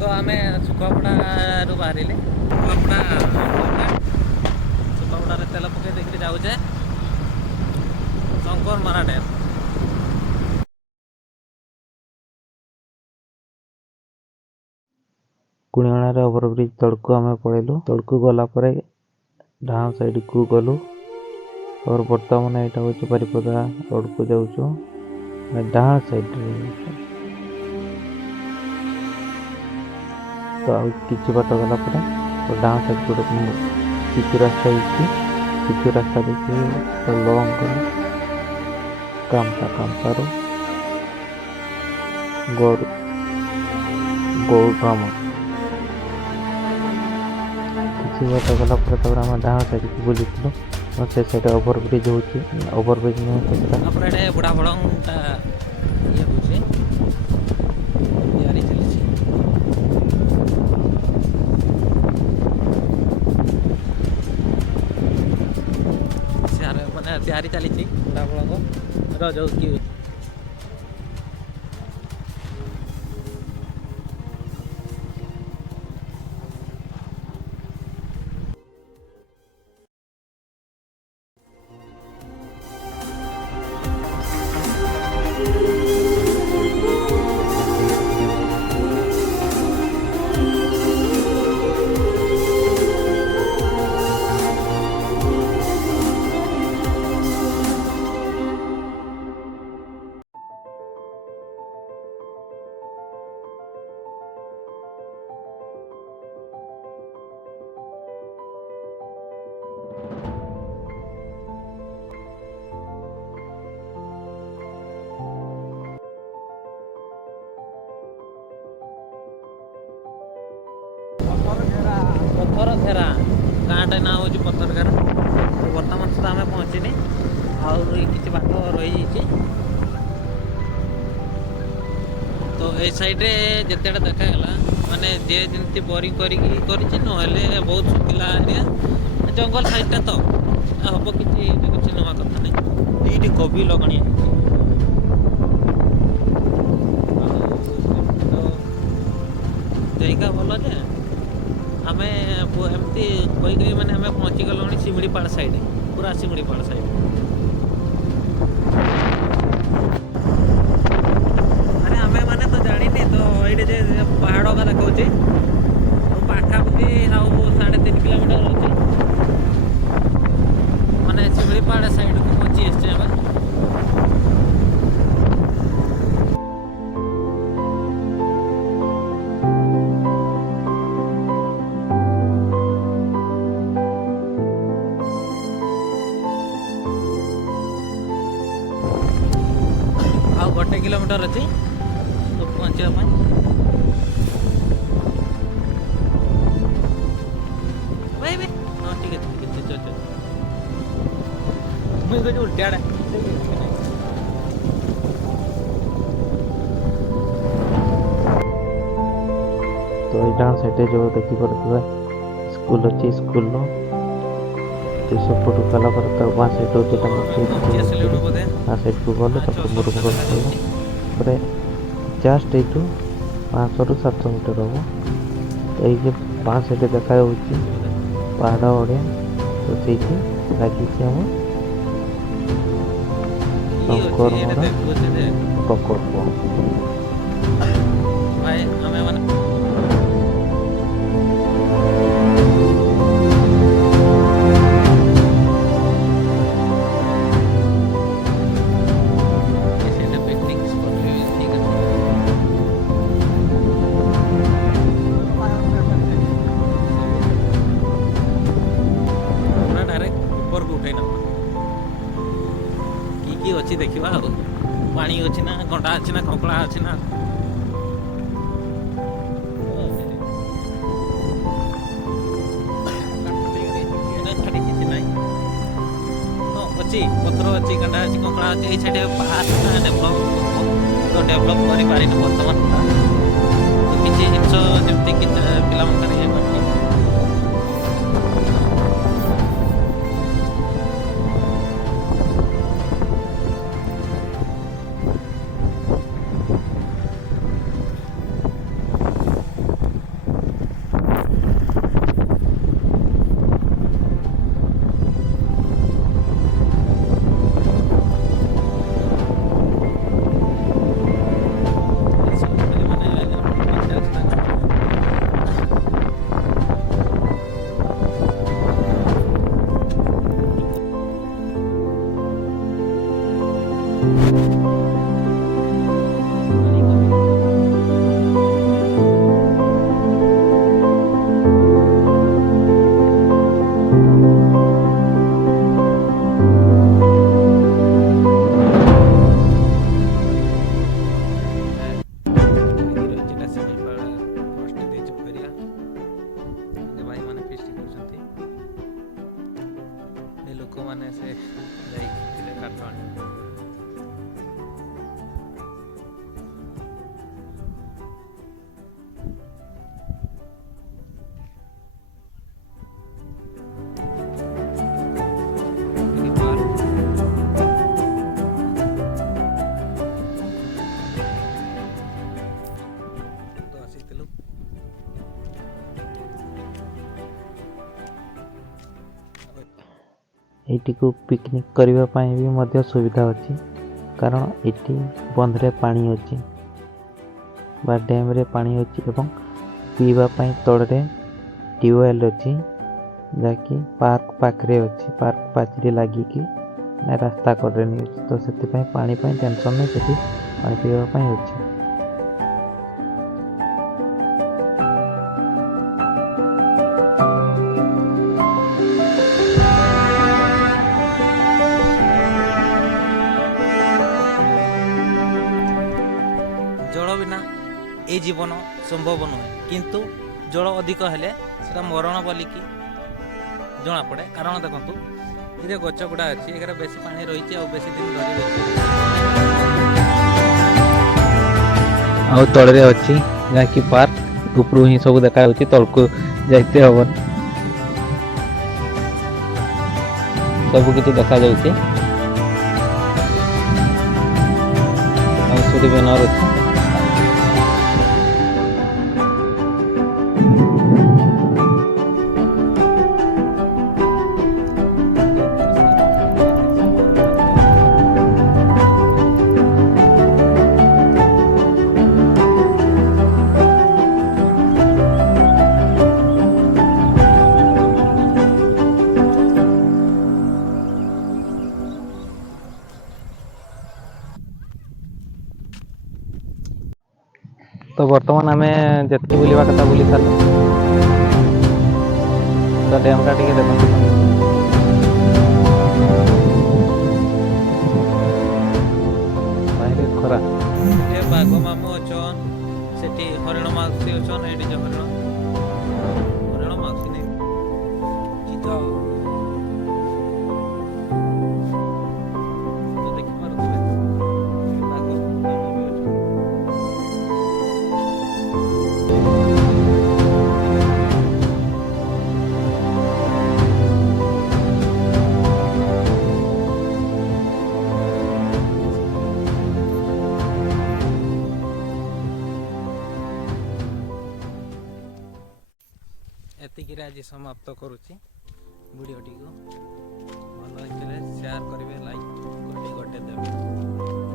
तो आम सुखपड़ारू बाहर सुखपड़ार तेल पकई देखिए जाऊे शंकर मरा डैम। कुणियाणारे ओभरब्रिज तड़कू आम पड़ेलु। तड़कू गलापर डाण साइड को गलु और बर्तमान यहाँ हूँ बारिपदा रोड को जाऊँ डाण साइड तो किसी बाट गला तो डाण साइड गोटे पिचु रास्ता पिचु रास्ता देखिए तो लंग कामतारू गौर ग्राम किसी बाट गला आम डाण साइड को बुलूँ से साइड ओभरब्रिज होची ओभरब्रिज में अपने बुढ़ा बड़ंटा ये होची तैयारी चली सियार माने तैयारी चली बुढ़ा बड़ंग रो जो की पत्थर घेरा गाँटा ना हूँ पत्थर घेरा। तो बर्तमान सुधा आम पहुँचनी कि बाट रही तो ये सैड्रे जिते देखागला माने जे जमी बोरिंग कर बहुत सुखिला एरिया जंगल साइडटा तो हम किसी नुआ कथा नहीं ये कोबी लगाणी जगह भल जे आम एमती कही मैंने आम पहुँची गल शिमिड़ीपाड़ साइड पूरा शिमिड़ीपाड़ साइड माने आम मैंने तो जानी तो ये पहाड़ का देखा पाखापाखि आउ 3.5 किलोमीटर अच्छे माने शिमिड़ीपाड़ साइड को पहुँची आम आउ 1 किलोमीटर अच्छी तो पहुँचा हाँ ठीक है चल मुझे उल्टा तो डाण साइड जो देखिए स्कूल अच्छी स्कूल सपोर्ट कला बाँ साइड साइड को गले मुरुम जस्ट ये 500 ରୁ 700 मीटर हम ये बाँ साइड देखा पहाड़ ओडिया तो से लगी आम शंकर प्रकल्प अच्छी देखा पानी अच्छी ना गंडा अच्छी ना कंकड़ा अच्छी ना अच्छी पथर अच्छी गंडा अच्छी कंकड़ा अच्छी ये साइड डेभलप कर बर्तमान तो किसी जिन जमी पिला ମାନେ ସେ ଯାଇଥିଲେ କାଠ ଆଣିବାକୁ। ଟିକେ ପାର୍କ ତ ଆସିଥିଲୁ। ଏଇଠିକୁ ପିକନିକ୍ କରିବା ପାଇଁ ବି ମଧ୍ୟ ସୁବିଧା ଅଛି, କାରଣ ଏଠି ବନ୍ଧରେ ପାଣି ଅଛି ବା ଡ୍ୟାମ୍ରେ ପାଣି ଅଛି ଏବଂ ପିଇବା ପାଇଁ ତଳରେ ଟ୍ୟୁବୱେଲ୍ ଅଛି, ଯାହାକି ପାର୍କ ପାଖରେ ଅଛି। ପାର୍କ ପାଖରେ ଲାଗିକି ରାସ୍ତା କଡ଼ରେ ନି ଅଛି, ତ ସେଥିପାଇଁ ପାଣି ପାଇଁ ଟେନସନ୍ ନାହିଁ, ସେଠି ପାଣି ପିଇବା ପାଇଁ ଅଛି। ଜଳ ବିନା ଏ ଜୀବନ ସମ୍ଭବ ନୁହେଁ, କିନ୍ତୁ ଜଳ ଅଧିକ ହେଲେ ସେଟା ମରଣ ବୋଲିକି ଜଣାପଡ଼େ। କାରଣ ଦେଖନ୍ତୁ, ଏଥିରେ ଗଛ ଗୁଡ଼ା ଅଛି, ଏଗାରେ ବେଶୀ ପାଣି ରହିଛି ଆଉ ବେଶୀ ଦିନ ଧରି ରହିଛି। ଆଉ ତଳରେ ଅଛି ଯାହାକି ପାର୍କ, ଉପରୁ ହିଁ ସବୁ ଦେଖାଯାଉଛି, ତଳକୁ ଯାଇତେ ହବନି। ସବୁ କିଛି ଦେଖାଯାଉଛି ଆଉ ସେଠି ବ୍ୟାନର ଅଛି। ତ ବର୍ତ୍ତମାନ ଆମେ ଯେତିକି ବୁଲିବା କଥା ବୁଲି ସାରିଲୁ। ତ ଡ୍ୟାମ୍ଟା ଟିକେ ଦେଖନ୍ତୁ। ବାହାରେ ଖରା। ଏଠି ବାଘ ମାମୁଁ ଅଛନ୍, ସେଠି ହରିଣ ମାଉସୀ ଅଛନ୍, ଏଇଠି ଯେ ହରିଣ ମାଉସୀ ନେଇ ଚିତା ତ ଦେଖିପାରୁଥିବେ ବାଘ ମାମୁଁ ବି ଅଛନ୍। ଏତିକିରେ ଆଜି ସମାପ୍ତ କରୁଛି ଭିଡ଼ିଓଟିକୁ। ଭଲ ହେଇଥିଲେ ସେୟାର କରିବେ, ଲାଇକ୍ ଗୋଟେ ଦେବେ।